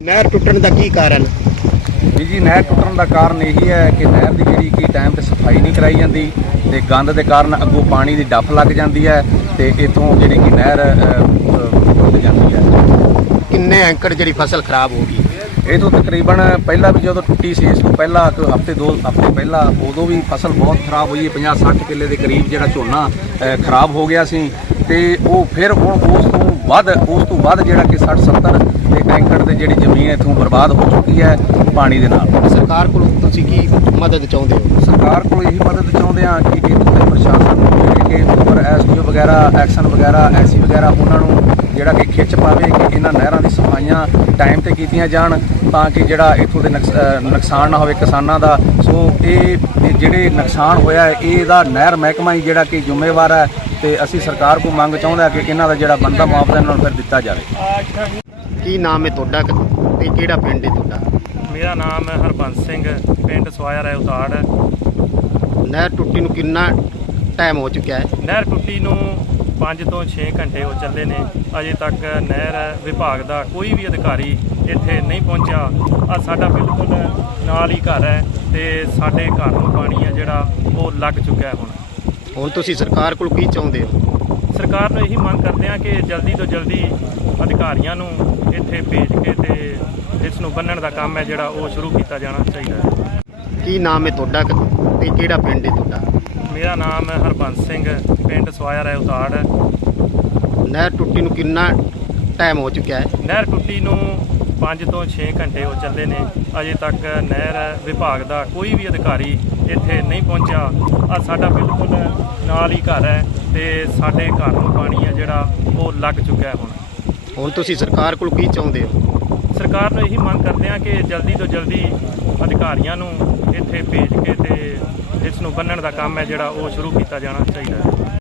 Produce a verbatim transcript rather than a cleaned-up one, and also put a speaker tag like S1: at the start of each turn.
S1: ਨਹਿਰ ਟੁੱਟਣ ਦਾ ਕੀ ਕਾਰਨ?
S2: ਵੀ ਜੀ ਨਹਿਰ ਟੁੱਟਣ ਦਾ ਕਾਰਨ ਇਹੀ ਹੈ ਕਿ ਨਹਿਰ ਦੀ ਜਿਹੜੀ ਕਿ ਟਾਈਮ ਤੇ ਸਫਾਈ ਨਹੀਂ ਕਰਾਈ ਜਾਂਦੀ ਤੇ ਗੰਦ ਦੇ ਕਾਰਨ ਅੱਗੋਂ ਪਾਣੀ ਦੀ ਡੱਫ ਲੱਗ ਜਾਂਦੀ ਹੈ ਤੇ ਇਥੋਂ ਜਿਹੜੀ ਕਿ ਨਹਿਰ ਟੁੱਟ ਜਾਂਦੀ ਹੈ।
S1: ਕਿੰਨੇ ਏਕੜ ਜਿਹੜੀ ਫਸਲ ਖਰਾਬ ਹੋ ਗਈ?
S2: ਇਹ ਤੋਂ ਤਕਰੀਬਨ ਪਹਿਲਾਂ ਵੀ ਜਦੋਂ ਟੁੱਟੀ ਸੀ ਇਸ ਤੋਂ ਪਹਿਲਾਂ ਇੱਕ ਹਫ਼ਤੇ ਦੋ ਹਫ਼ਤੇ ਪਹਿਲਾਂ ਉਦੋਂ ਵੀ ਫਸਲ ਬਹੁਤ ਖਰਾਬ ਹੋਈ ਹੈ। ਪੰਜਾਹ ਸੱਠ ਕਿੱਲੇ ਦੇ ਕਰੀਬ ਜਿਹੜਾ ਝੋਨਾ ਖਰਾਬ ਹੋ ਗਿਆ ਸੀ ਤੇ ਉਹ ਫਿਰ ਹੁਣ ਉਸ ਤੋਂ ਵੱਧ ਉਸ ਤੋਂ ਵੱਧ ਜਿਹੜਾ ਕਿ ਸੱਠ ਸੱਤਰ ਏਕੜ ਦੇ ਜਿਹੜੀ ਜ਼ਮੀਨ ਇੱਥੋਂ ਬਰਬਾਦ ਹੋ ਚੁੱਕੀ ਹੈ ਪਾਣੀ ਦੇ ਨਾਲ।
S1: ਸਰਕਾਰ ਕੋਲੋਂ ਤੁਸੀਂ ਕੀ ਮਦਦ ਚਾਹੁੰਦੇ ਹੋ?
S2: ਸਰਕਾਰ ਕੋਲ ਇਹੀ ਮਦਦ ਚਾਹੁੰਦੇ ਹਾਂ ਕਿ ਇੱਥੋਂ ਦੇ ਪ੍ਰਸ਼ਾਸਨ ਨੂੰ ਜਿਹੜੇ ਕਿ ਉੱਪਰ ਐਸ ਡੀ ਓ ਵਗੈਰਾ ਐਕਸ਼ਨ ਵਗੈਰਾ ਐਸੀ ਵਗੈਰਾ ਉਹਨਾਂ ਨੂੰ ਜਿਹੜਾ ਕਿ ਖਿੱਚ ਪਾਵੇ ਕਿ ਇਹਨਾਂ ਨਹਿਰਾਂ ਦੀ ਸਫਾਈਆਂ ਟਾਈਮ ਤੇ ਕੀਤੀਆਂ ਜਾਣ ਤਾਂ ਕਿ ਜਿਹੜਾ ਇੱਥੋਂ ਦੇ ਨੁਕਸਾਨ ਨਾ ਹੋਵੇ ਕਿਸਾਨਾਂ ਦਾ। ਸੋ ਇਹ ਜਿਹੜੇ ਨੁਕਸਾਨ ਹੋਇਆ ਹੈ ਇਹਦਾ ਨਹਿਰ ਮਹਿਕਮਾ ਹੀ ਜਿਹੜਾ ਕਿ ਜ਼ਿੰਮੇਵਾਰ ਹੈ ਤੇ ਅਸੀਂ ਸਰਕਾਰ ਕੋਲ ਮੰਗ ਚਾਹੁੰਦੇ ਹਾਂ ਕਿ ਇਹਨਾਂ ਦਾ ਜਿਹੜਾ ਬਣਦਾ ਮੁਆਵਜ਼ਾ ਇਹਨਾਂ ਨੂੰ ਫਿਰ ਦਿੱਤਾ ਜਾਵੇ।
S1: ਕੀ ਨਾਮ ਹੈ ਤੁਹਾਡਾ ਤੇ ਕਿਹੜਾ ਪਿੰਡ ਹੈ ਤੁਹਾਡਾ?
S3: ਮੇਰਾ ਨਾਮ ਹੈ ਹਰਬੰਸ ਸਿੰਘ, ਪਿੰਡ ਸਵਾਇਆ ਰਾਏ ਉਤਾੜ।
S1: ਨਹਿਰ ਟੁੱਟੀ ਨੂੰ ਕਿੰਨਾ ਟਾਈਮ ਹੋ ਚੁੱਕਿਆ ਹੈ?
S3: ਨਹਿਰ ਟੁੱਟੀ ਨੂੰ ਪੰਜ ਤੋਂ ਛੇ ਘੰਟੇ ਹੋ ਚੱਲੇ ਨੇ, ਅਜੇ ਤੱਕ ਨਹਿਰ ਵਿਭਾਗ ਦਾ ਕੋਈ ਵੀ ਅਧਿਕਾਰੀ ਇੱਥੇ ਨਹੀਂ ਪਹੁੰਚਿਆ। ਆ ਸਾਡਾ ਬਿਲਕੁਲ ਨਾਲ ਹੀ ਘਰ ਹੈ ਤੇ ਸਾਡੇ ਘਰ ਨੂੰ ਪਾਣੀ ਹੈ ਜਿਹੜਾ ਉਹ ਲੱਗ ਚੁੱਕਿਆ ਹੈ। ਹੁਣ
S1: ਹੁਣ ਤੁਸੀਂ ਸਰਕਾਰ ਕੋਲ ਕੀ ਚਾਹੁੰਦੇ ਹੋ?
S3: ਸਰਕਾਰ ਨੂੰ ਇਹੀ ਮੰਗ ਕਰਦੇ ਹਾਂ ਕਿ ਜਲਦੀ ਤੋਂ ਜਲਦੀ ਅਧਿਕਾਰੀਆਂ ਨੂੰ ਇੱਥੇ ਭੇਜ ਕੇ ਤੇ ਇਸ ਨੂੰ ਬੰਨ੍ਹਣ ਦਾ ਕੰਮ ਹੈ ਜਿਹੜਾ ਉਹ ਸ਼ੁਰੂ ਕੀਤਾ ਜਾਣਾ ਚਾਹੀਦਾ ਹੈ।
S1: ਕੀ ਨਾਮ ਹੈ ਤੁਹਾਡਾ ਤੇ ਕਿਹੜਾ ਪਿੰਡ ਹੈ ਤੁਹਾਡਾ?
S3: ਮੇਰਾ ਨਾਮ ਹੈ ਹਰਬੰਸ ਸਿੰਘ, ਪਿੰਡ ਸਵਾਇਆ ਰਾਏ ਉਤਾੜ।
S1: ਨਹਿਰ ਟੁੱਟੀ ਨੂੰ ਕਿੰਨਾ ਟਾਈਮ ਹੋ ਚੁੱਕਿਆ ਹੈ?
S3: ਨਹਿਰ ਟੁੱਟੀ ਨੂੰ ਪੰਜ ਤੋਂ ਛੇ ਘੰਟੇ ਹੋ ਚੱਲੇ ਨੇ, ਅਜੇ ਤੱਕ ਨਹਿਰ ਵਿਭਾਗ ਦਾ ਕੋਈ ਵੀ ਅਧਿਕਾਰੀ ਇੱਥੇ ਨਹੀਂ ਪਹੁੰਚਿਆ। ਆ ਸਾਡਾ ਬਿਲਕੁਲ ਨਾਲ ਹੀ ਘਰ ਹੈ ਤੇ ਸਾਡੇ ਘਰ ਨੂੰ ਪਾਣੀ ਹੈ ਜਿਹੜਾ ਉਹ ਲੱਗ ਚੁੱਕਿਆ ਹੈ। ਹੁਣ
S1: ਹੁਣ ਤੁਸੀਂ ਸਰਕਾਰ ਕੋਲ ਕੀ ਚਾਹੁੰਦੇ ਹੋ?
S3: ਸਰਕਾਰ ਨੂੰ ਇਹੀ ਮੰਗ ਕਰਦੇ ਹਾਂ ਕਿ ਜਲਦੀ ਤੋਂ ਜਲਦੀ ਅਧਿਕਾਰੀਆਂ ਨੂੰ ਇੱਥੇ ਭੇਜ ਕੇ ਤੇ ਇਸ ਨੂੰ ਬੰਨ੍ਹਣ ਦਾ ਕੰਮ ਹੈ ਜਿਹੜਾ ਉਹ ਸ਼ੁਰੂ ਕੀਤਾ ਜਾਣਾ ਚਾਹੀਦਾ ਹੈ।